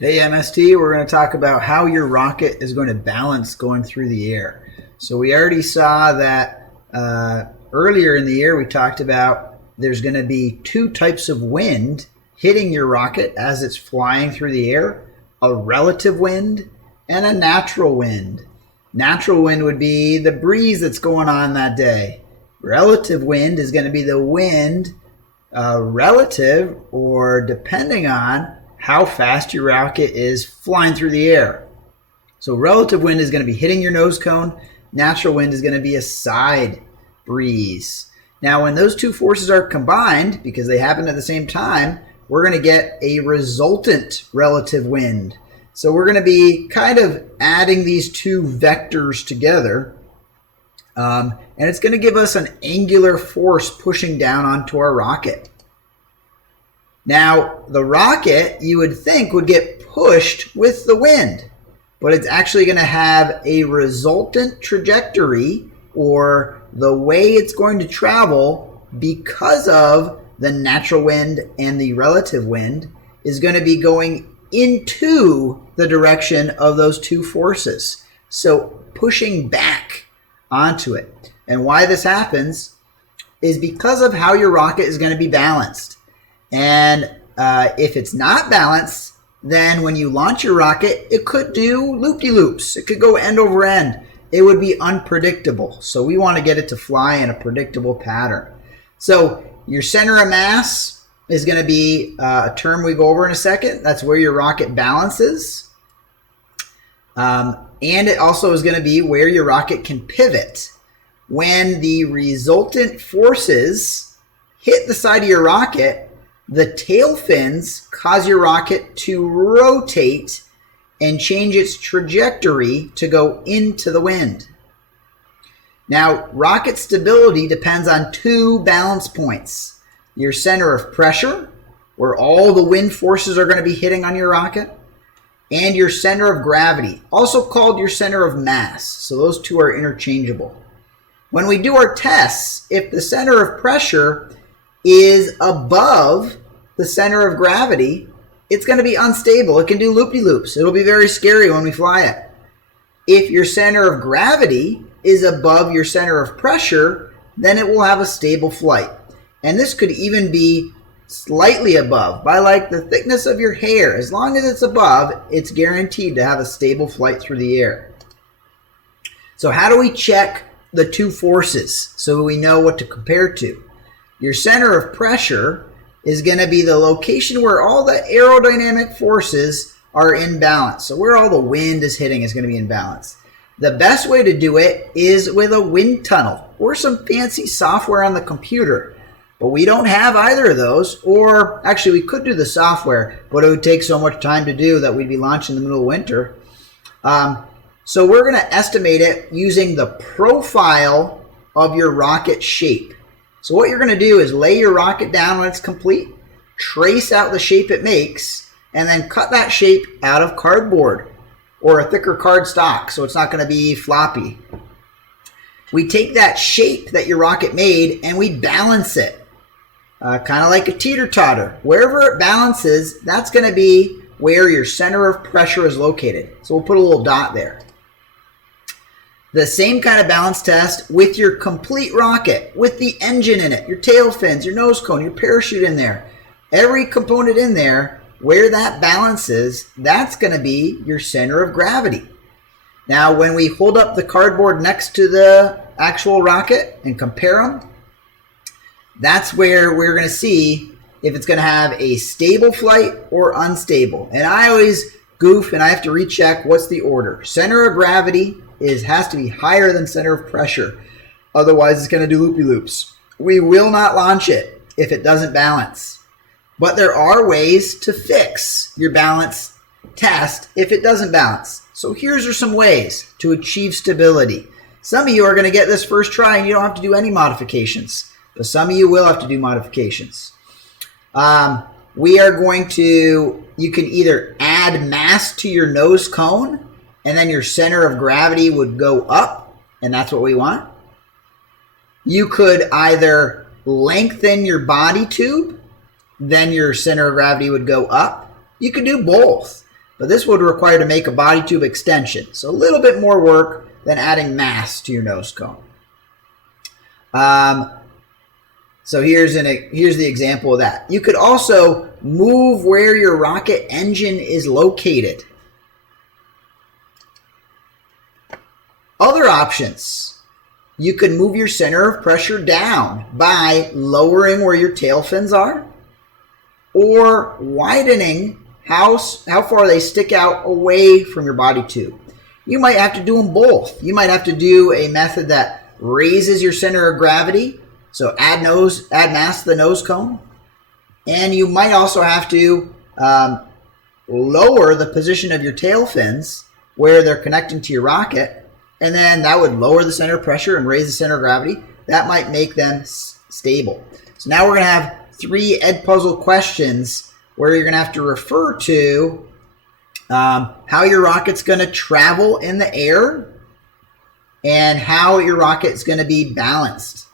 Hey MST, we're going to talk about how your rocket is going to balance going through the air. So we already saw that earlier in the year we talked about there's going to be two types of wind hitting your rocket as it's flying through the air, a relative wind and a natural wind. Natural wind would be the breeze that's going on that day. Relative wind is going to be the wind relative or depending on how fast your rocket is flying through the air. So relative wind is going to be hitting your nose cone. Natural wind is going to be a side breeze. Now, when those two forces are combined, because they happen at the same time, we're going to get a resultant relative wind. So we're going to be kind of adding these two vectors together. And it's going to give us an angular force pushing down onto our rocket. Now, the rocket, you would think, would get pushed with the wind, but it's actually going to have a resultant trajectory, or the way it's going to travel because of the natural wind and the relative wind is going to be going into the direction of those two forces. So pushing back onto it. And why this happens is because of how your rocket is going to be balanced. And if it's not balanced, then when you launch your rocket, it could do loop-de-loops. It could go end over end. It would be unpredictable. So we want to get it to fly in a predictable pattern. So your center of mass is going to be a term we go over in a second. That's where your rocket balances. And it also is going to be where your rocket can pivot. When the resultant forces hit the side of your rocket, the tail fins cause your rocket to rotate and change its trajectory to go into the wind. Now, rocket stability depends on two balance points. Your center of pressure, where all the wind forces are going to be hitting on your rocket, and your center of gravity, also called your center of mass. So those two are interchangeable. When we do our tests, if the center of pressure is above the center of gravity, it's going to be unstable. It can do loop-de-loops. It'll be very scary when we fly it. If your center of gravity is above your center of pressure, then it will have a stable flight. And this could even be slightly above, by like the thickness of your hair. As long as it's above, it's guaranteed to have a stable flight through the air. So how do we check the two forces so we know what to compare to? Your center of pressure is going to be the location where all the aerodynamic forces are in balance. So where all the wind is hitting is going to be in balance. The best way to do it is with a wind tunnel or some fancy software on the computer. But we don't have either of those, or actually we could do the software, but it would take so much time to do that we'd be launching in the middle of winter. So we're going to estimate it using the profile of your rocket shape. So what you're going to do is lay your rocket down when it's complete, trace out the shape it makes, and then cut that shape out of cardboard or a thicker cardstock so it's not going to be floppy. We take that shape that your rocket made and we balance it, kind of like a teeter-totter. Wherever it balances, that's going to be where your center of pressure is located. So we'll put a little dot there. The same kind of balance test with your complete rocket, with the engine in it, your tail fins, your nose cone, your parachute in there. Every component in there, where that balances, that's going to be your center of gravity. Now, when we hold up the cardboard next to the actual rocket and compare them, that's where we're going to see if it's going to have a stable flight or unstable. And I always goof and I have to recheck what's the order. Center of gravity has to be higher than center of pressure. Otherwise, it's going to do loopy-loops. We will not launch it if it doesn't balance. But there are ways to fix your balance test if it doesn't balance. So here's some ways to achieve stability. Some of you are going to get this first try and you don't have to do any modifications. But some of you will have to do modifications. We are going to, you can either add mass to your nose cone and then your center of gravity would go up, and that's what we want. You could either lengthen your body tube, then your center of gravity would go up. You could do both. but this would require to make a body tube extension. So a little bit more work than adding mass to your nose cone. So here's the example of that. You could also move where your rocket engine is located. Other options. You could move your center of pressure down by lowering where your tail fins are or widening how far they stick out away from your body tube. You might have to do them both. You might have to do a method that raises your center of gravity, so add mass to the nose cone, and you might also have to lower the position of your tail fins where they're connecting to your rocket, and then that would lower the center of pressure and raise the center of gravity. That might make them stable. So now we're going to have 3 Edpuzzle questions where you're going to have to refer to how your rocket's going to travel in the air and how your rocket's going to be balanced.